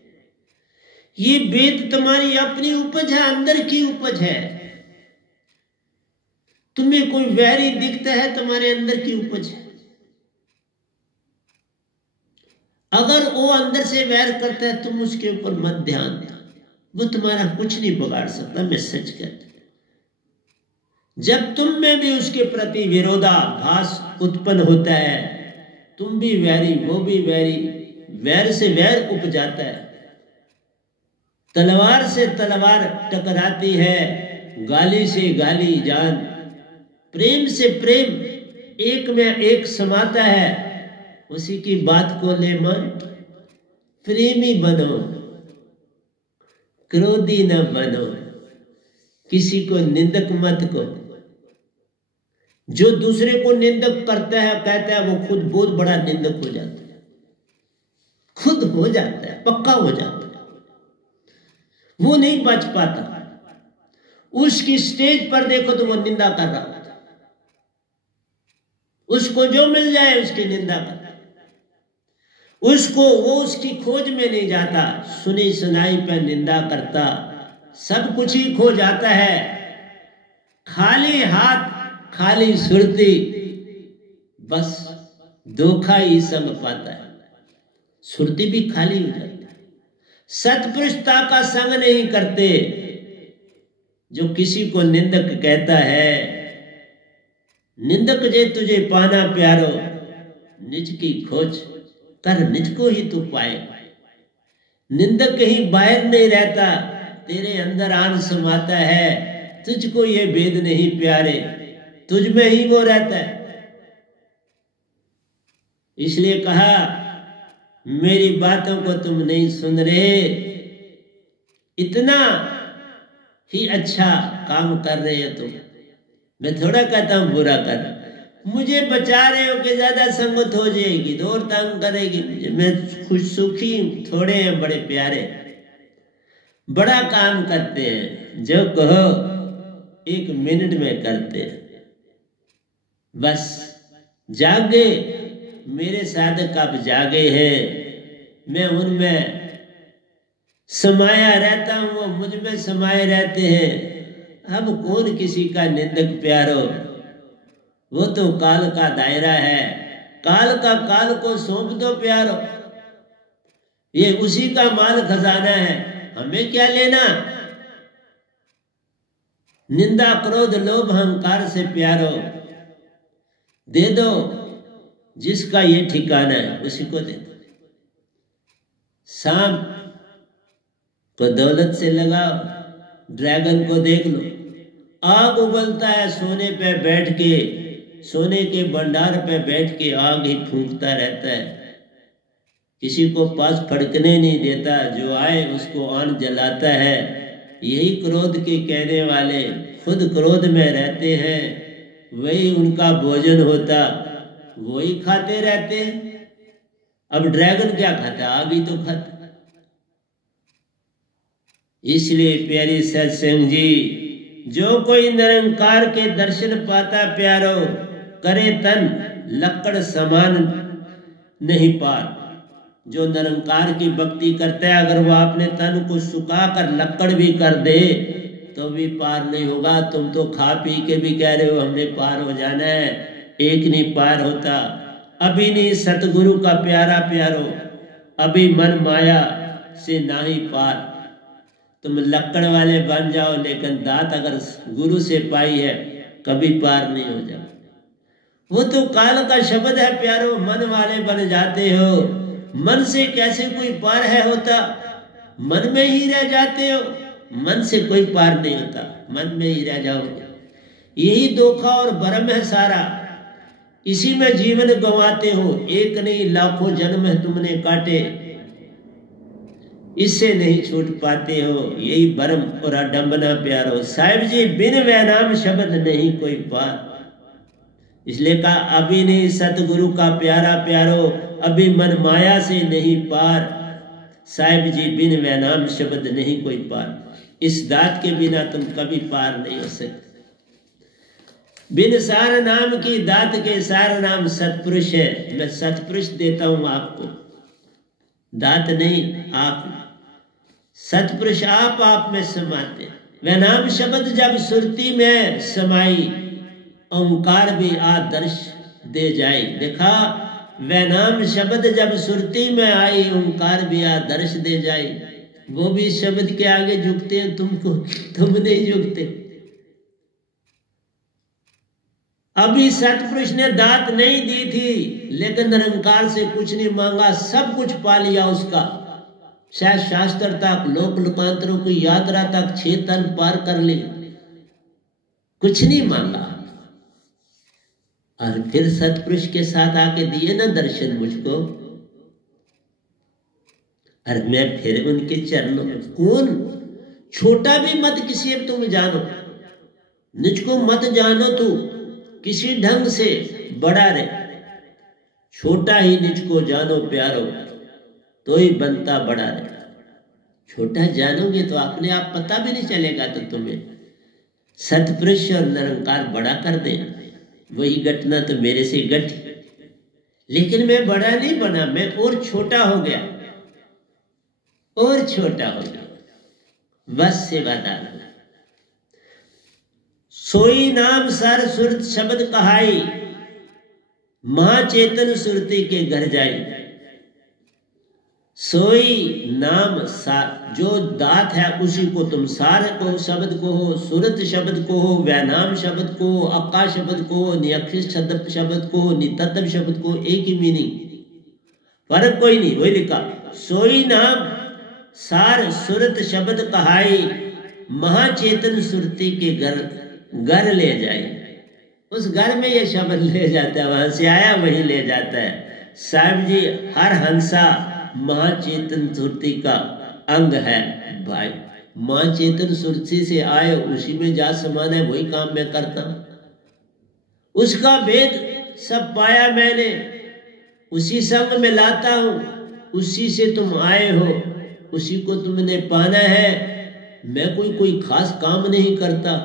ये वेद तुम्हारी अपनी उपज है, अंदर की उपज है। तुम्हें कोई वैरी दिखता है, तुम्हारे अंदर की उपज है। अगर वो अंदर से वैर करता है तुम उसके ऊपर मत ध्यान दो, वो तुम्हारा कुछ नहीं बिगाड़ सकता। मैं सच कहता हूं, जब तुम में भी उसके प्रति विरोधाभास उत्पन्न होता है, तुम भी वैरी वो भी वैरी, वैर से वैर उपजाता है। तलवार से तलवार टकराती है, गाली से गाली जान, प्रेम से प्रेम एक में एक समाता है। उसी की बात को ले मन, प्रेमी बनो, क्रोधी न बनो, किसी को निंदक मत को। जो दूसरे को निंदक करता है, कहता है, वो खुद बहुत बड़ा निंदक हो जाता है, खुद हो जाता है, पक्का हो जाता है, वो नहीं बच पाता। उसकी स्टेज पर देखो तो वो निंदा कर रहा होता है, उसको जो मिल जाए उसकी निंदा कर, उसको वो उसकी खोज में नहीं जाता, सुनी सुनाई पर निंदा करता, सब कुछ ही खो जाता है। खाली हाथ खाली सुरती, बस धोखा ही संग पाता है, सुरती भी खाली हो जाती है। सत्पुरुषता का संग नहीं करते। जो किसी को निंदक कहता है, निंदक जे तुझे पाना प्यारो, निज की खोज कर निज को ही तू पाए। निंदक कहीं बाहर नहीं रहता, तेरे अंदर आन समाता है। तुझको ये भेद नहीं प्यारे, तुझ में ही वो रहता है। इसलिए कहा, मेरी बातों को तुम नहीं सुन रहे, इतना ही अच्छा काम कर रहे हो तुम। मैं थोड़ा कहता हूं बुरा कर, मुझे बचा रहे हो कि ज्यादा संगत हो जाएगी, दौर तंग करेगी मुझे। मैं खुश सुखी, थोड़े हैं बड़े प्यारे, बड़ा काम करते हैं, जो कहो 1 मिनट में करते हैं। बस जागे, मेरे साधक अब जागे हैं, मैं उनमें समाया रहता हूं, वो मुझ में समाये रहते हैं। अब कौन किसी का निंदक प्यारो, वो तो काल का दायरा है। काल का काल को सौंप दो प्यारो, ये उसी का माल खजाना है, हमें क्या लेना। निंदा क्रोध लोभ अहंकार से प्यारो दे दो, जिसका ये ठिकाना है उसी को दे दो। सांप को दौलत से लगाओ, ड्रैगन को देख लो, आग उगलता है सोने पे बैठ के, सोने के भंडार पे बैठ के आग ही फूंकता रहता है, किसी को पास फड़कने नहीं देता, जो आए उसको आन जलाता है। यही क्रोध के कहने वाले खुद क्रोध में रहते हैं, वही उनका भोजन होता, वही खाते रहते हैं। अब ड्रैगन क्या खाता? आग ही तो खाता। इसलिए प्यारी सत्संग जी, जो कोई निरंकार के दर्शन पाता प्यारो, करे तन लक्कड़ समान नहीं पार। जो निरंकार की भक्ति करता है, अगर वह अपने तन को सुखा कर लक्कड़ भी कर दे तो भी पार नहीं होगा। तुम तो खा पी के भी कह रहे हो हमने पार हो जाना है, एक नहीं पार होता। अभी नहीं सतगुरु का प्यारा प्यारो, अभी मन माया से ना ही पार। तुम लक्कड़ वाले बन जाओ, लेकिन दात अगर गुरु से पाई है कभी पार नहीं हो जाओ। वो तो काल का शब्द है प्यारो, मन वाले बन जाते हो। मन से कैसे कोई पार है होता, मन में ही रह जाते हो। मन से कोई पार नहीं होता, मन में ही रह जाओगे। यही धोखा और भ्रम है सारा, इसी में जीवन गंवाते हो। एक नहीं लाखों जन्म है तुमने काटे, इससे नहीं छूट पाते हो। यही भ्रम और आडंबना प्यारो। साहिब जी बिन वैनाम शब्द नहीं कोई पार, इसलिए कहा अभी नहीं सतगुरु का प्यारा प्यारो, अभी मन माया से नहीं पार। साहिब जी बिन वैनाम शब्द नहीं कोई पार, इस दात के बिना तुम कभी पार नहीं हो सकते। बिन सार नाम की दात के सार नाम सतपुरुष है। मैं सतपुरुष देता हूं आपको, दात नहीं आप। सतपुरुष आप में समाते। वह नाम शब्द जब सुरती में समाई, ओंकार भी आदर्श दे जाए। देखा, वह नाम शब्द जब सुरती में आई, ओंकार भी आदर्श दे जाए। वो भी शब्द के आगे झुकते हैं, तुम नहीं झुकते। अभी सतपुरुष ने दात नहीं दी थी, लेकिन निरंकार से कुछ नहीं मांगा, सब कुछ पा लिया उसका। शायद शास्त्र तक, लोक लोकांतरों की यात्रा तक 6 तन पार कर ली, कुछ नहीं मांगा। और फिर सतपुरुष के साथ आके दिए ना दर्शन मुझको, और मैं फिर उनके चरणों में। कौन छोटा भी मत किसी तुम जानो, निजको मत जानो तू किसी ढंग से बड़ा रहे। छोटा ही निजको जानो प्यारो, तो ही बनता बड़ा रहे। छोटा जानोगे तो अपने आप पता भी नहीं चलेगा, तो तुम्हें सतपुरुष और निरंकार बड़ा कर देना। वही घटना तो मेरे से घटी, लेकिन मैं बड़ा नहीं बना, मैं और छोटा हो गया, और छोटा हो गया। बस से बता, सोई नाम सर सुरत शब्द कहाई, महाचेतन सुरती के घर जाई। सोई नाम सार, जो दात है उसी को तुम सार को शब्द को हो, सुरत शब्द को हो, वैनाम शब्द को, अक्का शब्द को, नियक्षित शब्द को, नितत्व शब्द को, एक ही मीनिंग, फर्क कोई नहीं। वही लिखा, सोई नाम सार सुरत शब्द कहाई, महाचेतन सुरती के घर ले जाए। उस घर में ये शब्द ले जाता है, वहां से आया वही ले जाता है। साहब जी हर हंसा महाचेतन सुरती का अंग है भाई। महाचेतन सुरती से आए, उसी में जा समाना है, वही काम मैं करता हूं। उसका भेद सब पाया मैंने, उसी संग में लाता हूं। उसी से तुम आए हो, उसी को तुमने पाना है। मैं कोई खास काम नहीं करता।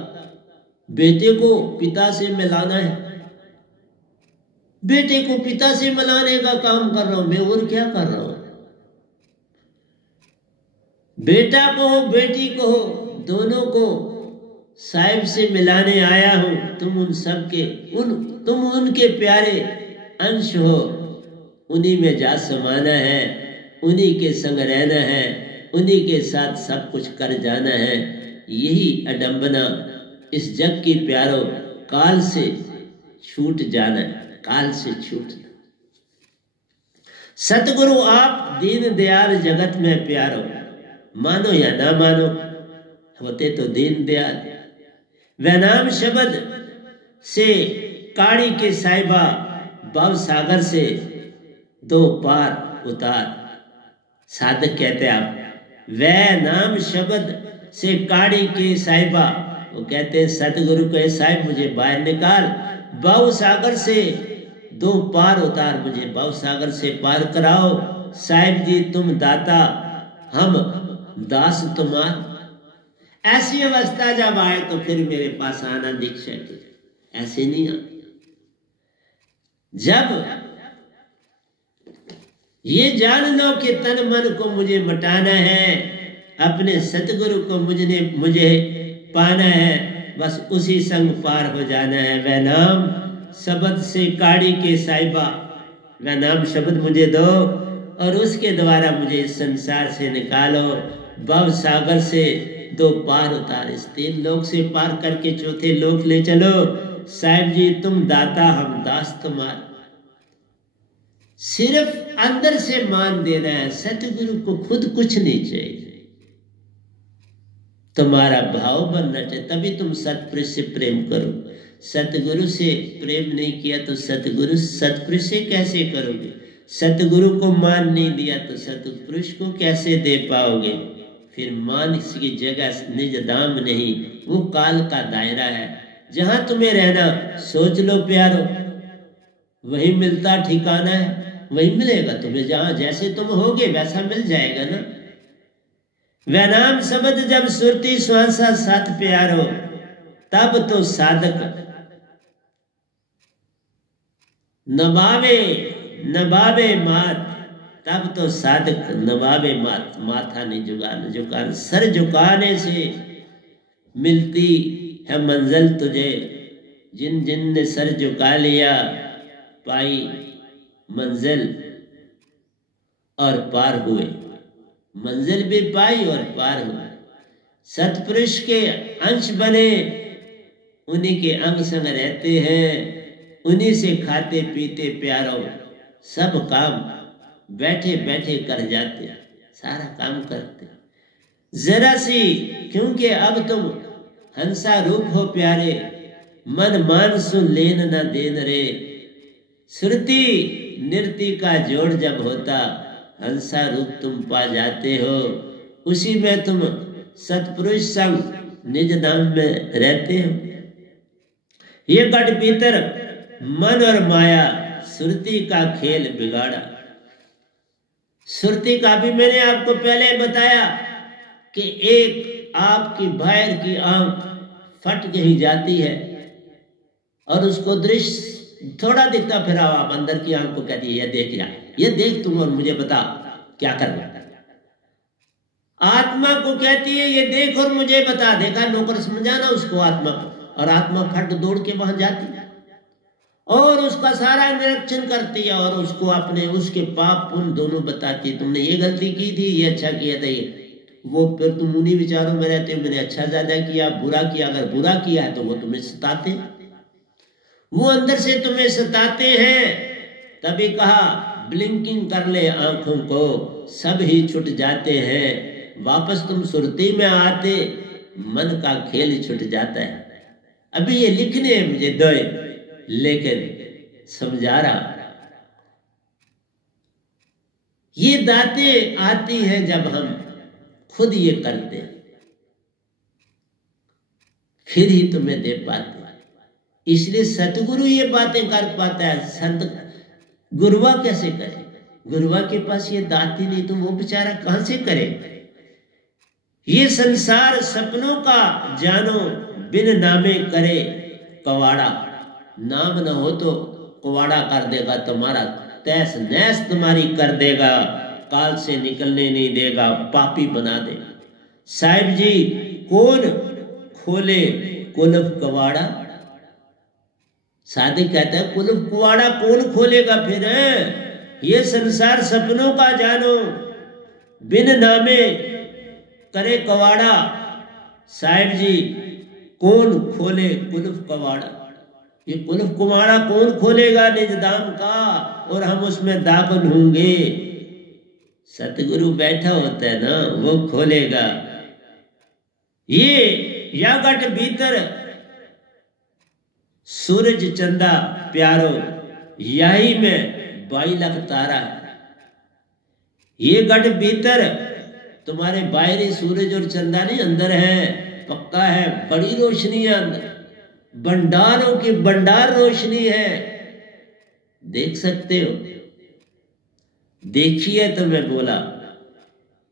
बेटे को पिता से मिलाना है, बेटे को पिता से मिलाने का काम कर रहा हूं मैं, और क्या कर रहा हूं। बेटा को हो बेटी को हो, दोनों को साहिब से मिलाने आया हूं। तुम उन सबके तुम उनके प्यारे अंश हो, उन्हीं में जा समाना है, उन्हीं के संग रहना है, उन्हीं के साथ सब कुछ कर जाना है। यही अडंबना इस जग की प्यारो, काल से छूट जाना है, काल से छूटना। सतगुरु आप दीन दयाल जगत में प्यारो, मानो या ना मानो, होते तो दीन दयाल। वैनाम शब्द से काड़ी के साहिबा, भव सागर से 2 पार उतार। साधक कहते हैं आप, वैनाम शब्द से काड़ी के साहिबा, वो कहते हैं सतगुरु के साहिब मुझे बाहर निकाल, भव सागर से 2 पार उतार, मुझे भव सागर से पार कराओ। साहिब जी तुम दाता, हम दास तुम्हार। ऐसी अवस्था जब आए तो फिर मेरे पास आना दीक्षा की, ऐसे नहीं आना। जब ये जान लो कि तन मन को मुझे मटाना है, अपने सतगुरु को मुझे पाना है, बस उसी संग पार हो जाना है। वह नाम शब्द से काड़ी के साहिबा, वह नाम शब्द मुझे दो और उसके द्वारा मुझे इस संसार से निकालो। भव सागर से 2 पार उतार, इस 3 लोक से पार करके 4थे लोक ले चलो। साहिब जी तुम दाता, हम दास तुम्हार। सिर्फ अंदर से मान देना है, सतगुरु को खुद कुछ नहीं चाहिए। तुम्हारा भाव बनना चाहिए, तभी तुम सतपुरुष से प्रेम करो। सतगुरु से प्रेम नहीं किया तो सतपुरुष से कैसे करोगे? सतगुरु को मान नहीं दिया तो सतपुरुष को कैसे दे पाओगे? फिर मान की जगह निज धाम नहीं, वो काल का दायरा है। जहां तुम्हें रहना सोच लो प्यारो, वही मिलता ठिकाना है, वही मिलेगा तुम्हें। जहां जैसे तुम होगे वैसा मिल जाएगा ना। वह नाम शब्द जब सुरती श्वासा साथ प्यारो, तब तो साधक नभावे मात, तब तो साधक नभावे मात। माथा नहीं झुकाना, सर झुकाने से मिलती है मंजिल तुझे। जिन जिन ने सर झुका लिया पाई मंजिल और पार हुए। मंजिल भी पाई और पार हुए। सतपुरुष के अंश बने, उन्हीं के अंग संग रहते हैं, उन्हीं से खाते पीते प्यारो। सब काम बैठे बैठे कर जाते, सारा काम करते। जरा सी क्योंकि अब तुम हंसा रूप हो प्यारे, मन मान सुन लेन न देन रे। श्रुति नृत्य का जोड़ जब होता, हंसा रूप तुम पा जाते हो। उसी में तुम सतपुरुष संग निज धाम में रहते हो। ये गढ़ भीतर मन और माया सुरती का खेल बिगाड़ा। सुरती का भी मैंने आपको पहले बताया कि एक आपकी बाहर की आंख फट कहीं जाती है और उसको दृश्य थोड़ा दिखता, फिर आप अंदर की आंख को कहती है ये देख या ये देख तुम और मुझे बता क्या करना। आत्मा को कहती है ये देख और मुझे बता। देखा नौकर समझाना उसको आत्मा को, और आत्मा फट दौड़ के वहां जाती है और उसका सारा निरीक्षण करती है और उसको अपने उसके पाप पुण्य दोनों बताती है। तुमने ये गलती की थी, ये अच्छा किया था, ये वो फिर तुम उन्हीं विचारों में रहते हो, मैंने अच्छा ज्यादा किया बुरा किया। अगर बुरा किया है तो वो तुम्हें सताते, वो अंदर से तुम्हें सताते हैं। तभी कहा ब्लिंकिंग कर ले आंखों को, सब ही छूट जाते हैं। वापस तुम सुरती में आते, मन का खेल ही छूट जाता है। अभी ये लिखने हैं मुझे दो, लेकिन समझा रहा। ये दातें आती हैं जब हम खुद ये करते हैं, फिर ही तुम्हें दे पाते। इसलिए सतगुरु ये बातें कर पाता है। संत गुरुआ कैसे करे? गुरुआ के पास ये दाती नहीं तो वो बेचारा कहां से करे? ये संसार सपनों का जानो, बिन नामे करे कवाड़ा। नाम न हो तो कवाड़ा कर देगा तुम्हारा, तैस नैस तुम्हारी कर देगा, काल से निकलने नहीं देगा, पापी बना देगा। साहिब जी कौन खोले कुल्फ कवाड़ा? साधु कहता है कुल्फ कवाड़ा कौन खोलेगा फिर? ये संसार सपनों का जानो, बिन नामे करे कवाड़ा। साहिब जी कौन खोले कुल्फ कवाड़ा? ये कुल्फ कुमारा कौन खोलेगा निज धाम का, और हम उसमें दाखिल होंगे। सतगुरु बैठा होता है ना, वो खोलेगा। ये या गढ़ भीतर सूरज चंदा प्यारो, यही में 22 लाख तारा। ये गढ़ भीतर तुम्हारे बाहरी सूरज और चंदा नहीं, अंदर है, पक्का है, बड़ी रोशनी है अंदर, भंडारों की भंडार रोशनी है। देख सकते हो? देखिए तो मैं बोला,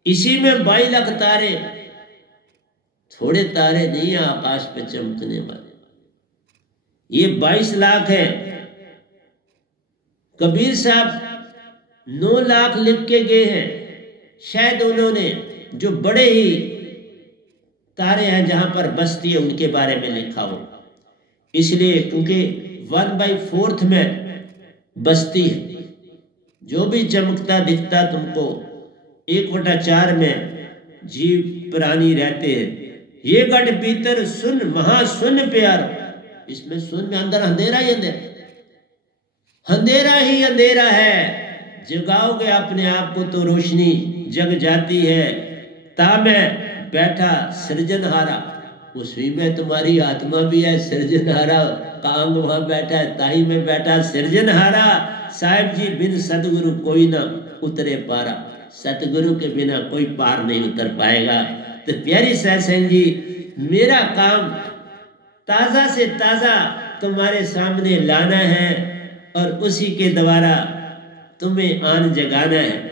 इसी में 22 लाख तारे, थोड़े तारे नहीं है आकाश पे चमकने वाले। ये 22 लाख है। कबीर साहब 9 लाख लिख के गए हैं, शायद उन्होंने जो बड़े ही तारे हैं जहां पर बस्ती है उनके बारे में लिखा हो। इसलिए क्योंकि 1/4 में बस्ती है, जो भी चमकता दिखता तुमको 1/4 में जीव प्राणी रहते हैं। ये गढ़ भीतर सुन महासुन प्यार, इसमें सुन में अंदर अंधेरा ही अंधेरा ही अंधेरा है। जगाओगे अपने आप को तो रोशनी जग जाती है। तामे बैठा सृजनहारा, उसी में तुम्हारी आत्मा भी है। सृजनहारा का अंग वहां बैठा है, ताही में बैठा सृजनहारा। साहिब जी बिन सतगुरु कोई ना उतरे पारा, सतगुरु के बिना कोई पार नहीं उतर पाएगा। तो प्यारी सत्संग जी, मेरा काम ताजा से ताजा तुम्हारे सामने लाना है और उसी के द्वारा तुम्हें आन जगाना है।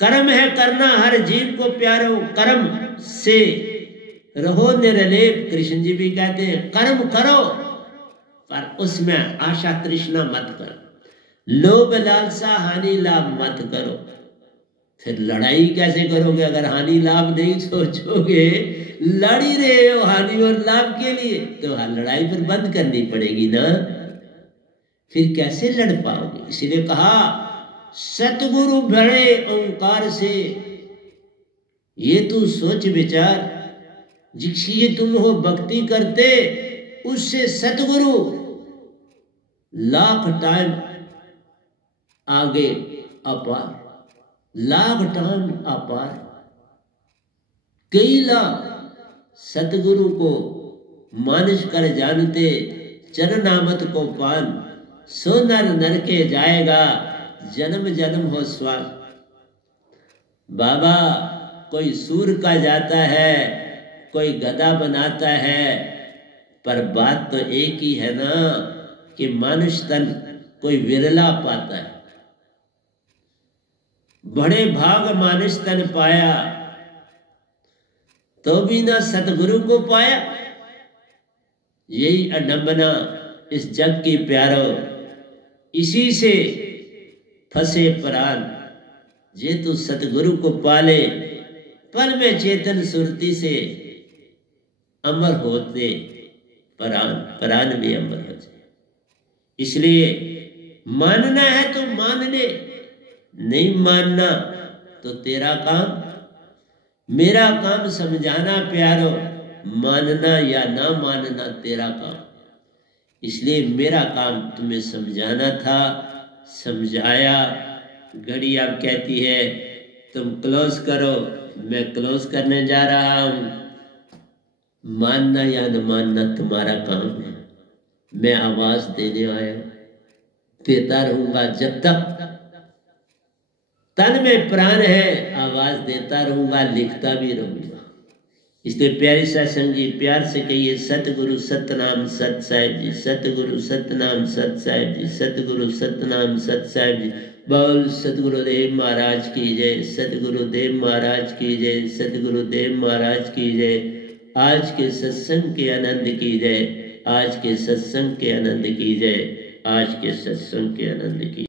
कर्म है करना हर जीव को प्यारो, कर्म से रहो निरलेप। कृष्ण जी भी कहते हैं कर्म करो पर उसमें आशा तृष्णा मत करो, लोभ लालसा हानि लाभ मत करो। फिर लड़ाई कैसे करोगे अगर हानि लाभ नहीं सोचोगे? लड़ ही रहे हो हानि और लाभ के लिए, तो लड़ाई फिर बंद करनी पड़ेगी ना, फिर कैसे लड़ पाओगे? इसलिए कहा सतगुरु बड़े ओंकार से, ये तू सोच विचार, जिसकी तुम हो भक्ति करते उससे सतगुरु लाख टाइम आगे अपार, लाख टाइम अपार। कई लाख सतगुरु को मानस कर जानते, चरनामत को पान, सो नर नर के जाएगा, जन्म जन्म हो स्वान। बाबा कोई सूर का जाता है, कोई गधा बनाता है, पर बात तो एक ही है ना कि मानुष तन कोई विरला पाता है। बड़े भाग मानुष तन पाया तो भी ना सतगुरु को पाया। यही अडंबना इस जग की प्यारो, इसी से फंसे प्राण। जे तू सतगुरु को पाले, पल में चेतन सुरती से अमर होते प्राण, प्राण भी अमर हो जाए। इसलिए मानना है तो मान ले, नहीं मानना तो तेरा काम। मेरा काम समझाना प्यारो, मानना या ना मानना तेरा काम। इसलिए मेरा काम तुम्हें समझाना था, समझाया। घड़ी अब कहती है तुम क्लोज करो, मैं क्लोज करने जा रहा हूं। मानना या न मानना तुम्हारा काम है। मैं आवाज देने आया, देता रहूंगा जब तक तन में प्राण है, आवाज देता रहूंगा, लिखता भी रहूंगा। इसलिए प्यारी सत्संग जी, प्यार से कहिए सतगुरु सतनाम सत साहिब जी, सतगुरु सतनाम सत साहिब जी, सतगुरु सतनाम सत साहिब जी। बोल सतगुरुदेव महाराज की जय, सतगुरुदेव महाराज की जय, सतगुरुदेव महाराज की जय। आज के सत्संग के आनंद की जय, आज के सत्संग के आनंद की जय, आज के सत्संग के आनंद की